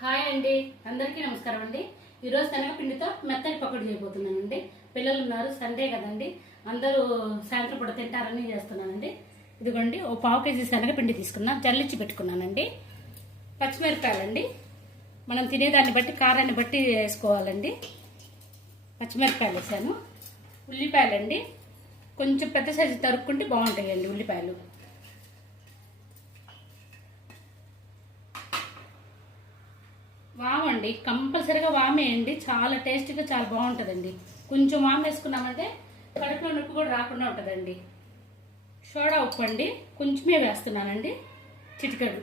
Hi అండి, అందరికీ నమస్కారం అండి. ఈరోజు శనగపిండితో మెత్తటి పకోడీ చేయబోతున్నానండి. పిల్లలు ఉన్నారు, సండే కదండి, అందరూ సాయంత్రం పూట తింటారని చేస్తున్నానండి. ఇదిగోండి, ఓ పావు కేజీ శనగపిండి తీసుకున్నా, జల్లించి పెట్టుకున్నానండి. పచ్చిమిరపకాయలండి, మనం తినేదాన్ని బట్టి కారాన్ని బట్టి వేసుకోవాలండి. పచ్చిమిరపకాయలు వేసాను. ఉల్లిపాయలండి, కొంచెం పెద్ద సైజు తరుక్కుంటే బాగుంటాయండి ఉల్లిపాయలు. వామండి, కంపల్సరీగా వామేయండి, చాలా టేస్టీగా చాలా బాగుంటుందండి. కొంచెం వాము వేసుకున్నామంటే కడుపులో నొప్పి కూడా రాకుండా ఉంటుందండి. సోడా ఉప్పు అండి, కొంచెమే వేస్తున్నానండి, చిటికెడు.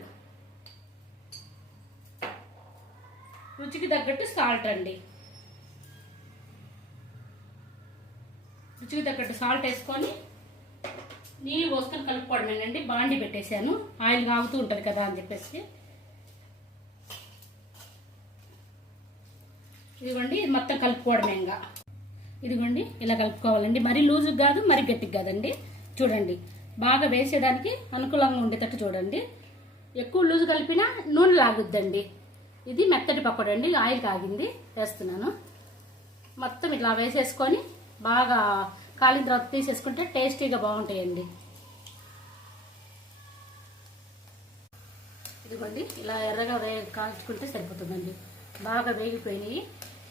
రుచికి తగ్గట్టు సాల్ట్ అండి, రుచికి తగ్గట్టు సాల్ట్ వేసుకొని నీళ్ళు పోసుకొని కలుపుకోవడమేనండి. బాండి పెట్టేశాను, ఆయిల్ కాగుతూ ఉంటుంది కదా అని చెప్పేసి. ఇదిగోండి, ఇది మొత్తం కలుపుకోవడమే. ఇంకా ఇదిగోండి, ఇలా కలుపుకోవాలండి. మరీ లూజుగా కాదు, మరీ గట్టిగా కాదండి. చూడండి, బాగా వేసేదానికి అనుకూలంగా ఉండేటట్టు చూడండి. ఎక్కువ లూజు కలిపినా నూనె లాగుద్దండి. ఇది మెత్తటి పకోడీ అండి, ఆయిల్ కాగింది, వేస్తున్నాను. మొత్తం ఇట్లా వేసేసుకొని బాగా కాలిన తర్వాత తీసేసుకుంటే టేస్టీగా బాగుంటాయండి. ఇదిగోండి, ఇలా ఎర్రగా కాల్చుకుంటే సరిపోతుందండి. బాగా వేగిపోయినాయి.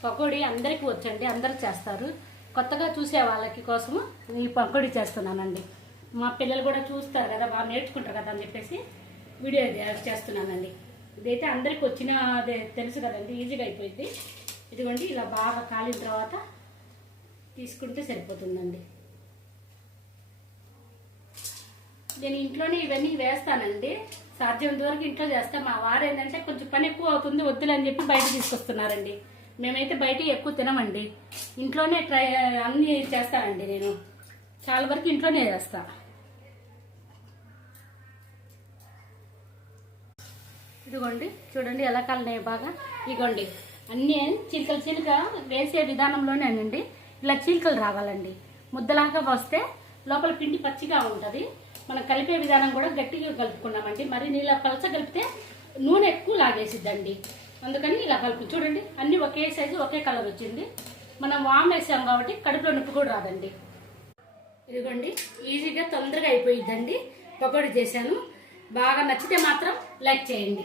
పకోడీ అందరికీ వచ్చండి, అందరూ చేస్తారు. కొత్తగా చూసే వాళ్ళకి కోసము ఈ పకోడీ చేస్తున్నానండి. మా పిల్లలు కూడా చూస్తారు కదా, బాగా నేర్చుకుంటారు కదా అని చెప్పేసి వీడియో చేస్తున్నానండి. ఇదైతే అందరికీ వచ్చిన అదే తెలుసు కదండి, ఈజీగా అయిపోయింది. ఇదిగోండి, ఇలా బాగా కాలిన తర్వాత తీసుకుంటే సరిపోతుందండి. నేను ఇంట్లోనే ఇవన్నీ వేస్తానండి, సాధ్యమైనంత వరకు ఇంట్లో చేస్తాం. మా వారు ఏంటంటే కొంచెం పని ఎక్కువ అవుతుంది, వద్దులని చెప్పి బయట తీసుకొస్తున్నారండి. మేమైతే బయట ఎక్కువ తినమండి, ఇంట్లోనే అన్నీ చేస్తానండి. నేను చాలా వరకు ఇంట్లోనే చేస్తా. ఇదిగోండి, చూడండి ఎలా కాలినాయి బాగా. ఇదిగోండి, అన్నీ చిలుకలు చిలుక వేసే విధానంలోనేనండి. ఇలా చీలికలు రావాలండి. ముద్దలాగా వస్తే లోపల పిండి పచ్చిగా ఉంటుంది. మనం కలిపే విధానం కూడా గట్టిగా కలుపుకున్నామండి. మరి నీళ్ళ పలచ కలిపితే నూనె ఎక్కువ లాగేసిద్దండి. అందుకని ఇలా కలుపు. చూడండి, అన్నీ ఒకే సైజు ఒకే కలర్ వచ్చింది. మనం వామ్ వేసాం కాబట్టి కడుపులో నొప్పి కూడా రాదండి. ఇదిగోండి, ఈజీగా తొందరగా అయిపోయిద్దండి. పకోడీ చేశాను. బాగా నచ్చితే మాత్రం లైక్ చేయండి.